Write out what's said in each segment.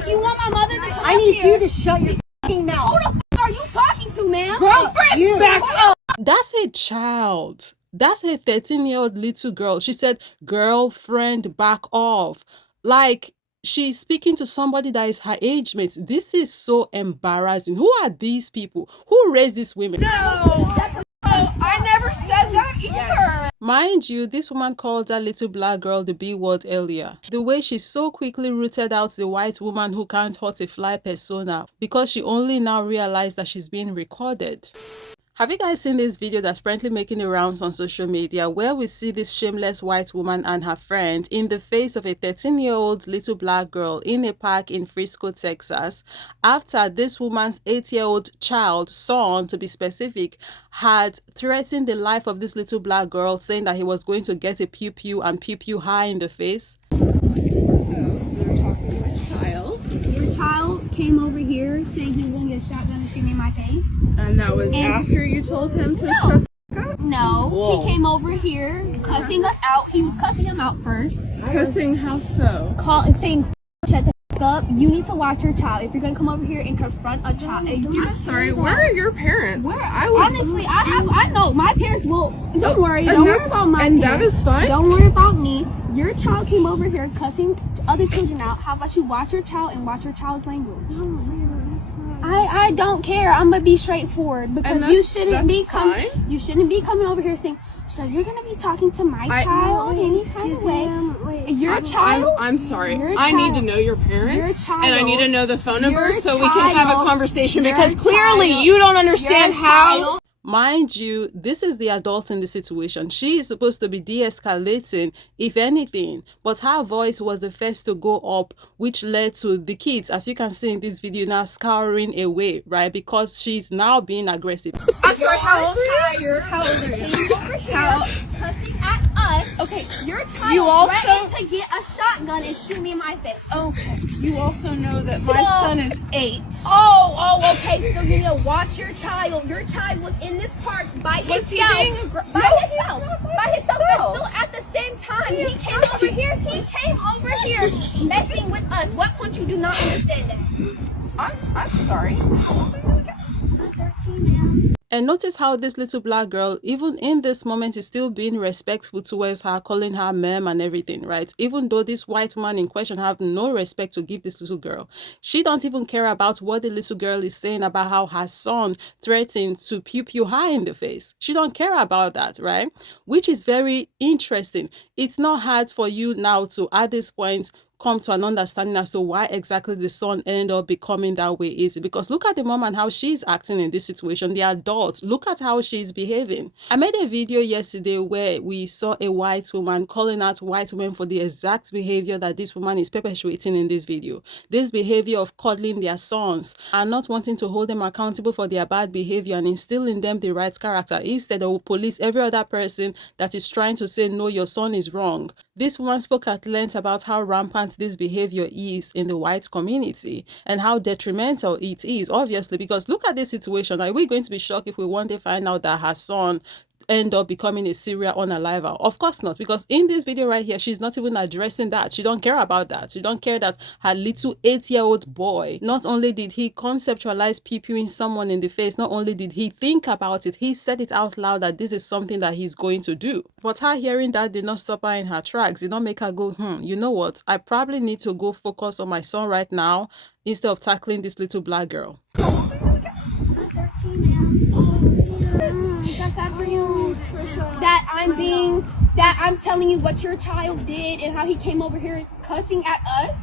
If you want my mother to come I need here, you to shut your fucking mouth. Who the f are you talking to, ma'am? Girlfriend, you back up. That's a child. That's a 13-year-old little girl. She said, girlfriend, back off. Like, she's speaking to somebody that is her age mate. This is so embarrassing. Who are these people? Who raised these women? No, I never said that either. Mind you, this woman called that little black girl the B word earlier. The way she so quickly rooted out the white woman who can't hurt a fly persona because she only now realized that she's being recorded. Have you guys seen this video that's currently making the rounds on social media where we see this shameless white woman and her friend in the face of a 13-year-old little black girl in a park in Frisco, Texas, after this woman's 8-year-old child, son to be specific, had threatened the life of this little black girl, saying that he was going to get a pew-pew and pew-pew high in the face? So, we were talking to my child. Your child came over here saying he was going to get a shotgun and shoot me in my face. And that was after you told him to shut the fuck up? No, Whoa. he came over here cussing us out. He was cussing him out first. Cussing how so? Saying, shut the f up. You need to watch your child. If you're going to come over here and confront a child. I'm sorry, where are your parents? Honestly, I know. My parents will. Don't worry. Don't worry about my and parents. that is fine? Don't worry about me. Your child came over here cussing other children out. How about you watch your child and watch your child's language? I don't care. I'm gonna be straightforward because you shouldn't be coming. You shouldn't be coming over here saying, so you're gonna be talking to my child any kind of way. Your child. I'm sorry. Your I need child- to know your parents, your and I need to child- know the phone number your so we can have a child- conversation your because clearly child- you don't understand your how. child- Mind you, this is the adult in the situation. She is supposed to be de-escalating, if anything, but her voice was the first to go up, which led to the kids, as you can see in this video, now scouring away, right? Because she's now being aggressive. I'm sorry, how old are you? How old are you? Over here cussing at us. Okay, your child You also- threatened to get a shotgun and shoot me in my face. Okay. You also know that my son is 8. Okay. So you need to watch your child. Your child was in this park by Was he himself. being by himself. By himself. But still at the same time, he came over here. He came over here messing with us. What point you do not understand that? I'm sorry. I'm 13 now. And notice how this little black girl, even in this moment, is still being respectful towards her, calling her ma'am and everything, right? Even though this white woman in question have no respect to give this little girl. She don't even care about what the little girl is saying about how her son threatened to pew her in the face. She don't care about that, right? Which is very interesting. It's not hard for you now to, at this point, come to an understanding as to why exactly the son ended up becoming that way easy. Because look at the mom and how she's acting in this situation. The adults, look at how she's behaving. I made a video yesterday where we saw a white woman calling out white women for the exact behavior that this woman is perpetuating in this video. This behavior of coddling their sons and not wanting to hold them accountable for their bad behavior and instill in them the right character. Instead, they will police every other person that is trying to say, no, your son is wrong. This woman spoke at length about how rampant this behavior is in the white community and how detrimental it is, obviously, because look at this situation. Are we going to be shocked if we one day find out that her son end up becoming a serial unaliver? Of course not, because in this video right here, she's not even addressing that. She don't care about that. She don't care that her little 8-year-old boy, not only did he conceptualize pew-pewing someone in the face, not only did he think about it, he said it out loud that this is something that he's going to do. But her hearing that did not stop her in her tracks, did not make her go, you know what, I probably need to go focus on my son right now instead of tackling this little black girl. I'm 13 now. Is that sad for you? That I'm telling you what your child did and how he came over here cussing at us.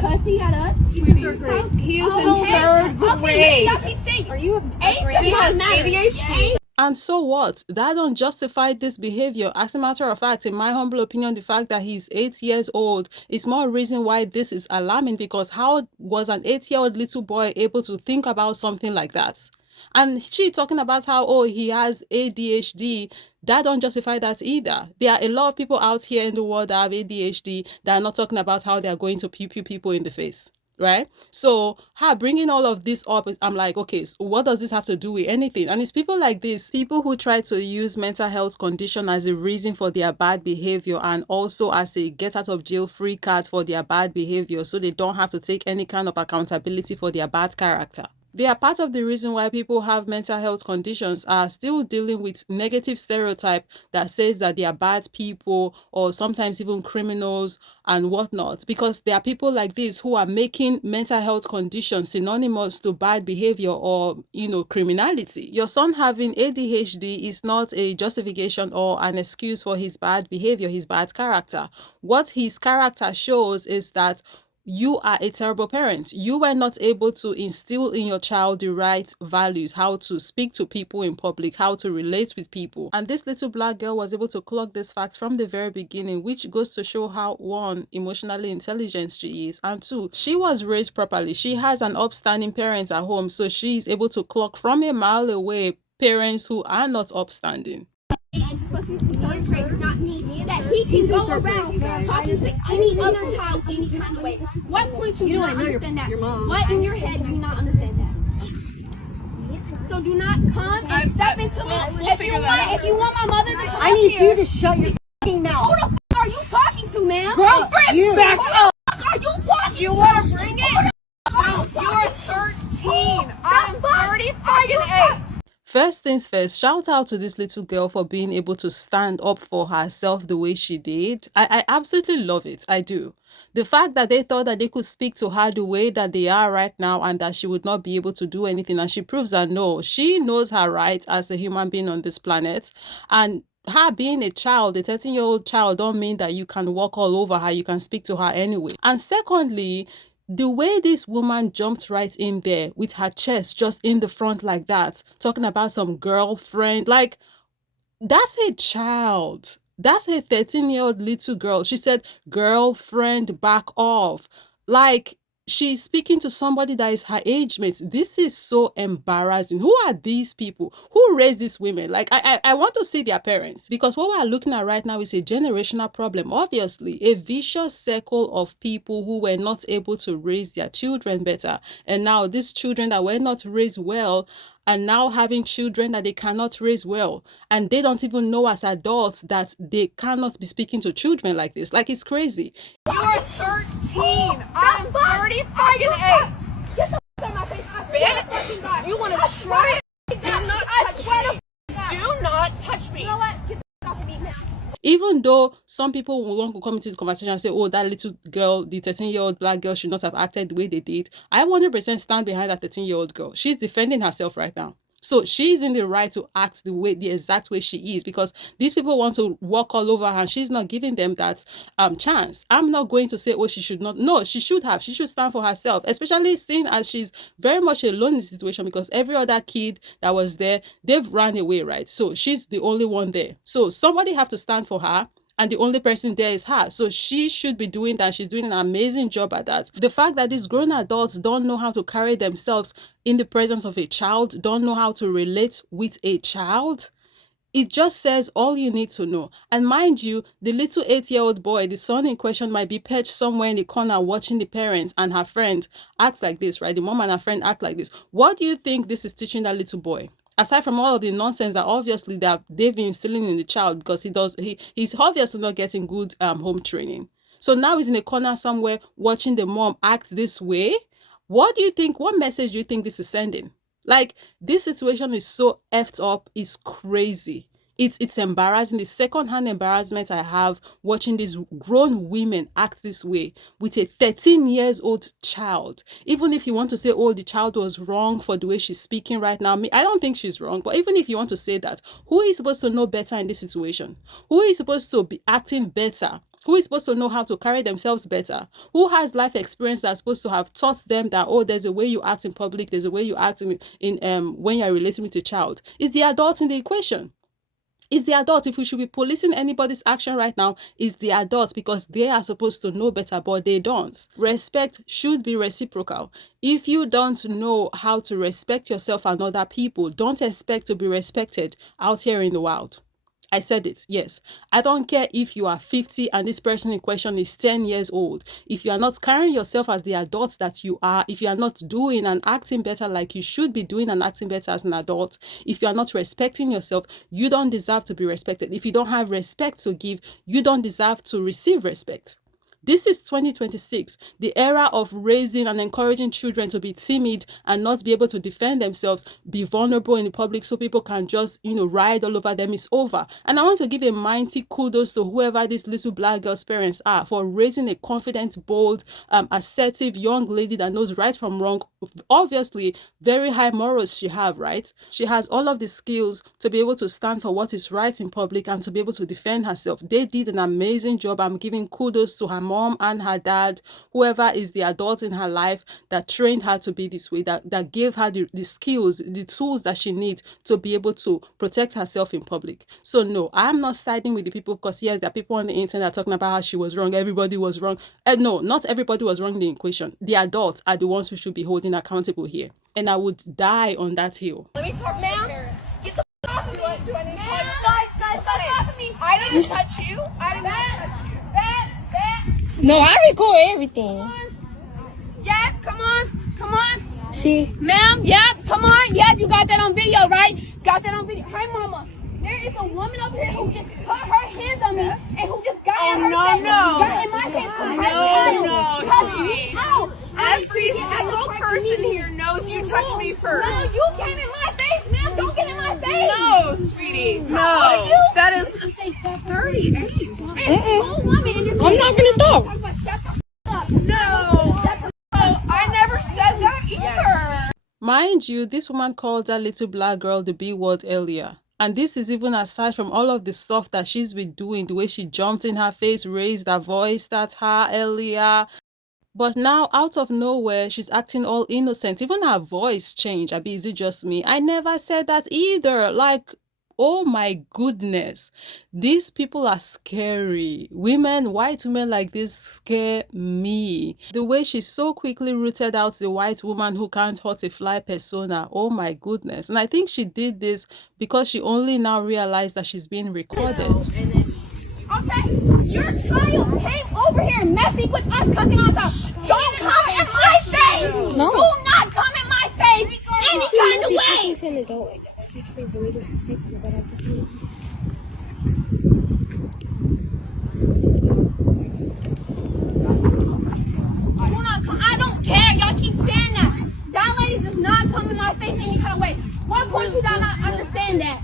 Cussing at us. He is in 3rd grade. Y'all keep saying, Are you He has ADHD. And so what? That don't justify this behavior. As a matter of fact, in my humble opinion, the fact that he's 8 years old is more reason why this is alarming, because how was an 8-year-old little boy able to think about something like that? And she talking about how, oh, he has ADHD. That don't justify that either. There are a lot of people out here in the world that have ADHD that are not talking about how they are going to pew people in the face. right? So her bringing all of this up, I'm like, okay, so what does this have to do with anything? And it's people like this, people who try to use mental health condition as a reason for their bad behavior and also as a get out of jail free card for their bad behavior, so they don't have to take any kind of accountability for their bad character. They are part of the reason why people have mental health conditions are still dealing with negative stereotype that says that they are bad people or sometimes even criminals and whatnot, because there are people like this who are making mental health conditions synonymous to bad behavior or, criminality. Your son having ADHD is not a justification or an excuse for his bad behavior, his bad character. What his character shows is that you are a terrible parent. You were not able to instill in your child the right values, how to speak to people in public, how to relate with people. And this little black girl was able to clock this fact from the very beginning, which goes to show how, one, emotionally intelligent she is, and two, she was raised properly. She has an upstanding parent at home, so she is able to clock from a mile away parents who are not upstanding. And just because he's third grade, it's not me, that he can go around talking to any other child any kind of way. What point you do not understand that? What in your head do you not understand that? So do not come and step into me. If you want my mother to come I need here, you to shut your fucking mouth. who the fuck are you talking to, ma'am? Girlfriend, you back up. Who the fuck are you talking to? You want to bring it? You are 13. I'm 30 First things first, shout out to this little girl for being able to stand up for herself the way she did. I absolutely love it. I do. The fact that they thought that they could speak to her the way that they are right now and that she would not be able to do anything, and she proves that no, she knows her rights as a human being on this planet. And her being a child, a 13-year-old child, don't mean that you can walk all over her, you can speak to her anyway. And secondly, the way this woman jumped right in there with her chest just in the front like that, talking about some girlfriend, like, that's a child. That's a 13-year-old little girl. She said, girlfriend, back off. Like, she's speaking to somebody that is her age mate. This is so embarrassing. Who are these people? Who raised these women? Like, I want to see their parents, because what we're looking at right now is a generational problem. Obviously, a vicious circle of people who were not able to raise their children better. And now these children that were not raised well and now having children that they cannot raise well, and they don't even know as adults that they cannot be speaking to children like this. Like, it's crazy. You are 13. I'm 30 fucking 8. Get the fuck out of my face. Bitch, you want to try it? Do not touch me. Do not touch me. You know what? Get the fuck off of me, man. Even though some people will want to come into this conversation and say, oh, that little girl, the 13-year-old black girl, should not have acted the way they did, I 100% stand behind that 13-year-old girl. She's defending herself right now. So she's in the right to act the exact way she is, because these people want to walk all over her and she's not giving them that chance. I'm not going to say, oh, she should not. No, she should have. She should stand for herself, especially seeing as she's very much alone in the situation, because every other kid that was there, they've run away, right? So she's the only one there. So somebody have to stand for her. And the only person there is her. So she should be doing that. She's doing an amazing job at that. The fact that these grown adults don't know how to carry themselves in the presence of a child, don't know how to relate with a child, it just says all you need to know. And mind you, the little 8-year-old boy, the son in question, might be perched somewhere in the corner watching the parents and her friend act like this, right? The mom and her friend act like this. What do you think this is teaching that little boy? Aside from all of the nonsense that obviously that they've been instilling in the child, because he's obviously not getting good home training. So now he's in a corner somewhere watching the mom act this way. What do you think? What message do you think this is sending? Like, this situation is so effed up, it's crazy. It's embarrassing. The second-hand embarrassment I have watching these grown women act this way with a 13-year-old child. Even if you want to say, oh, the child was wrong for the way she's speaking right now, I don't think she's wrong. But even if you want to say that, who is supposed to know better in this situation? Who is supposed to be acting better? Who is supposed to know how to carry themselves better? Who has life experience that's supposed to have taught them that, oh, there's a way you act in public, there's a way you act in when you're relating with a child? Is the adult in the equation? Is the adult. If we should be policing anybody's action right now, is the adults, because they are supposed to know better, but they don't. Respect should be reciprocal. If you don't know how to respect yourself and other people, don't expect to be respected out here in the wild. I said it, yes. I don't care if you are 50 and this person in question is 10 years old. If you are not carrying yourself as the adult that you are, if you are not doing and acting better like you should be doing and acting better as an adult, if you are not respecting yourself, you don't deserve to be respected. If you don't have respect to give, you don't deserve to receive respect. This is 2026, the era of raising and encouraging children to be timid and not be able to defend themselves, be vulnerable in the public so people can just, ride all over them is over. And I want to give a mighty kudos to whoever this little black girl's parents are for raising a confident, bold, assertive young lady that knows right from wrong. Obviously, very high morals she have, right? She has all of the skills to be able to stand for what is right in public and to be able to defend herself. They did an amazing job. I'm giving kudos to her mom and her dad, whoever is the adult in her life that trained her to be this way, that gave her the skills, the tools that she needs to be able to protect herself in public. So no, I'm not siding with the people because yes, there are people on the internet talking about how she was wrong, everybody was wrong. No, not everybody was wrong in the equation. The adults are the ones who should be holding accountable here. And I would die on that hill. Let me talk, ma'am. Get the f off of me. Guys, off of me. I didn't touch you. I did not touch you. No, I record everything. Come on. Yes, come on. See? Ma'am, yep, come on. Yep, you got that on video, right? Got that on video. Hi, mama. There is a woman over here who just put her hands on me and who just got in my face. Got in my face. Sweetie. Every single person here knows you touched me first. No, you came in my face, ma'am. Don't get in my face. No, sweetie. No. That is 38. I'm not gonna stop. No. I never said that either. Mind you, this woman called that little black girl the B word earlier. And this is even aside from all of the stuff that she's been doing, the way she jumped in her face, raised her voice at her earlier. But now, out of nowhere, she's acting all innocent. Even her voice changed. Abi, is it just me? I never said that either. Like, oh my goodness. These people are scary. Women, white women like this scare me. The way she so quickly rooted out the white woman who can't hurt a fly persona. Oh my goodness. And I think she did this because she only now realized that she's being recorded. Okay, your child came over here messing with us, cussing us out. Don't come in my face. No. Do not come in my face any kind of way. That's actually really disrespectful, but at the same time. I don't care. Y'all keep saying that. That lady does not come in my face any kind of way. What point you do not understand that?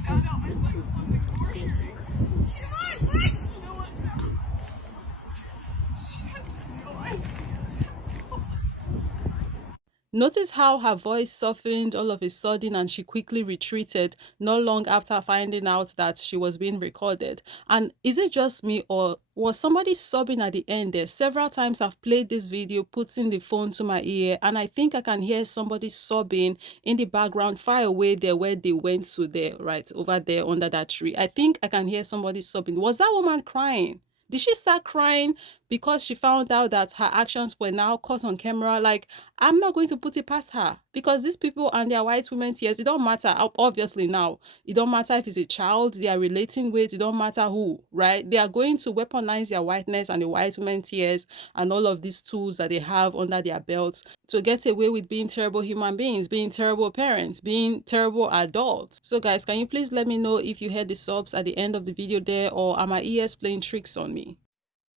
Notice how her voice softened all of a sudden and she quickly retreated not long after finding out that she was being recorded. And is it just me or was somebody sobbing at the end there? Several times I've played this video, putting the phone to my ear, and I think I can hear somebody sobbing in the background far away there where they went to there, right over there under that tree. I think I can hear somebody sobbing. Was that woman crying? Did she start crying because she found out that her actions were now caught on camera? Like, I'm not going to put it past her because these people and their white women tears, it don't matter. Obviously now, it don't matter if it's a child they are relating with, it don't matter who, right? They are going to weaponize their whiteness and the white women tears and all of these tools that they have under their belts to get away with being terrible human beings, being terrible parents, being terrible adults. So guys, can you please let me know if you heard the sobs at the end of the video there, or are my ears playing tricks on me?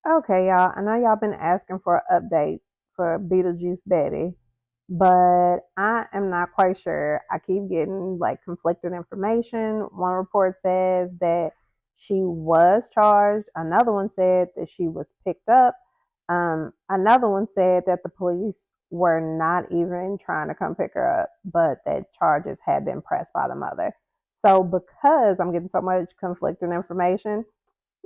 Okay, y'all. I know y'all been asking for an update for Beetlejuice Betty, but I am not quite sure. I keep getting like conflicting information. One report says that she was charged. Another one said that she was picked up. Another one said that the police were not even trying to come pick her up, but that charges had been pressed by the mother. So because I'm getting so much conflicting information,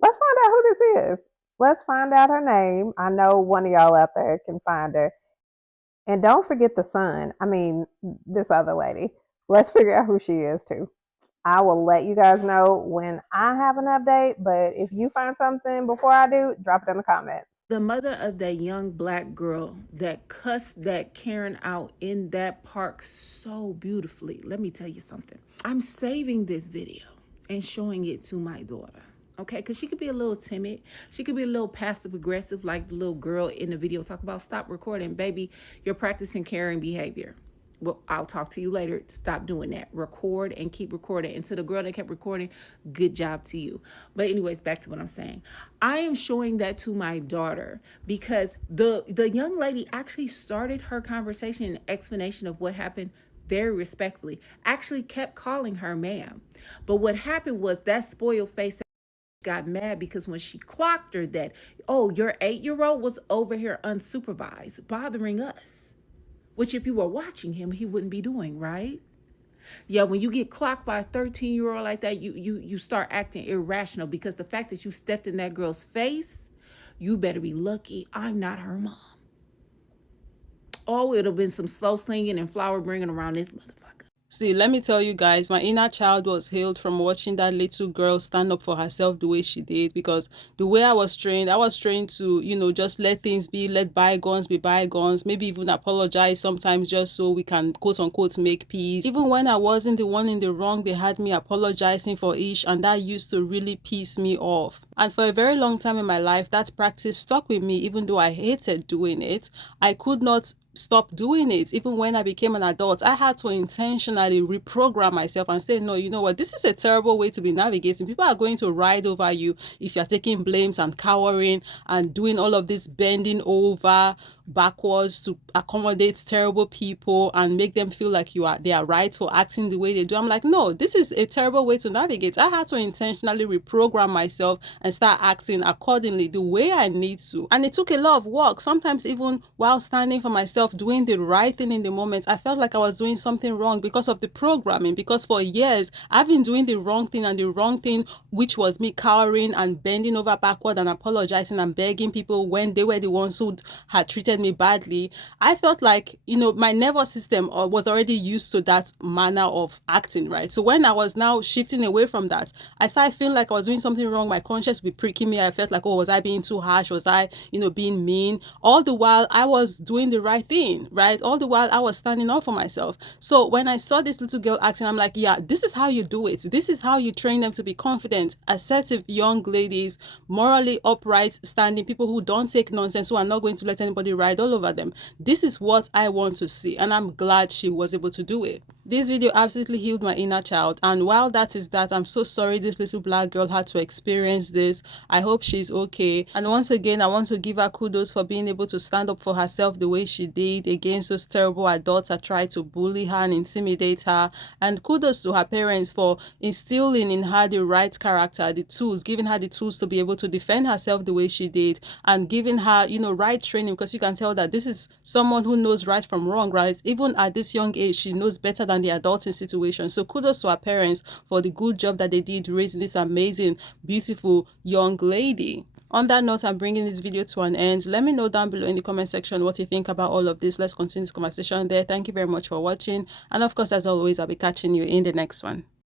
let's find out who this is. Let's find out her name. I know one of y'all out there can find her. And don't forget the son. I mean, this other lady. Let's figure out who she is too. I will let you guys know when I have an update, but if you find something before I do, drop it in the comments. The mother of that young black girl that cussed that Karen out in that park so beautifully. Let me tell you something. I'm saving this video and showing it to my daughter. Okay, because she could be a little timid. She could be a little passive aggressive, like the little girl in the video talk about. Stop recording, baby. You're practicing caring behavior. Well, I'll talk to you later. Stop doing that. Record and keep recording. And to the girl that kept recording, good job to you. But anyways, back to what I'm saying. I am showing that to my daughter because the young lady actually started her conversation and explanation of what happened very respectfully. Actually kept calling her ma'am. But what happened was that spoiled face got mad because when she clocked her that, oh, your 8-year-old was over here unsupervised, bothering us. Which if you were watching him, he wouldn't be doing, right? Yeah, when you get clocked by a 13-year-old like that, you start acting irrational because the fact that you stepped in that girl's face, you better be lucky I'm not her mom. Oh, it'll been some slow slinging and flower bringing around this motherfucker. See, let me tell you guys, my inner child was healed from watching that little girl stand up for herself the way she did, because the way I was trained to, you know, just let things be, let bygones be bygones, maybe even apologize sometimes just so we can quote unquote make peace. Even when I wasn't the one in the wrong, they had me apologizing for each, and that used to really piss me off. And for a very long time in my life, that practice stuck with me, even though I hated doing it. I could not stop doing it. Even when I became an adult, I had to intentionally reprogram myself and say, no, you know what, this is a terrible way to be navigating. People are going to ride over you if you're taking blames and cowering and doing all of this bending over backwards to accommodate terrible people and make them feel like they are right for acting the way they do. I'm like, no, this is a terrible way to navigate. I had to intentionally reprogram myself and start acting accordingly the way I need to. And it took a lot of work. Sometimes even while standing for myself, doing the right thing in the moment, I felt like I was doing something wrong because of the programming, because for years I've been doing the wrong thing, and the wrong thing, which was me cowering and bending over backward and apologizing and begging people when they were the ones who had treated me badly. I felt like, you know, my nervous system was already used to that manner of acting, right? So when I was now shifting away from that, I started feeling like I was doing something wrong. My conscience would be pricking me. I felt like, oh, was I being too harsh? Was I, you know, being mean? All the while I was doing the right thing, right? All the while I was standing up for myself. So when I saw this little girl acting, I'm like, yeah, this is how you do it. This is how you train them to be confident, assertive young ladies, morally upright, standing, people who don't take nonsense, who are not going to let anybody ride all over them. This is what I want to see, and I'm glad she was able to do it. This video absolutely healed my inner child, and while that is that, I'm so sorry this little black girl had to experience this. I hope she's okay. And once again, I want to give her kudos for being able to stand up for herself the way she did against those terrible adults that tried to bully her and intimidate her. And kudos to her parents for instilling in her the right character, the tools, giving her the tools to be able to defend herself the way she did, and giving her, you know, right training, because you can tell that this is someone who knows right from wrong, right? Even at this young age, she knows better than the adulting situation. So kudos to our parents for the good job that they did raising this amazing, beautiful young lady. On that note, I'm bringing this video to an end. Let me know down below in the comment section what you think about all of this. Let's continue this conversation there. Thank you very much for watching. And of course, as always, I'll be catching you in the next one.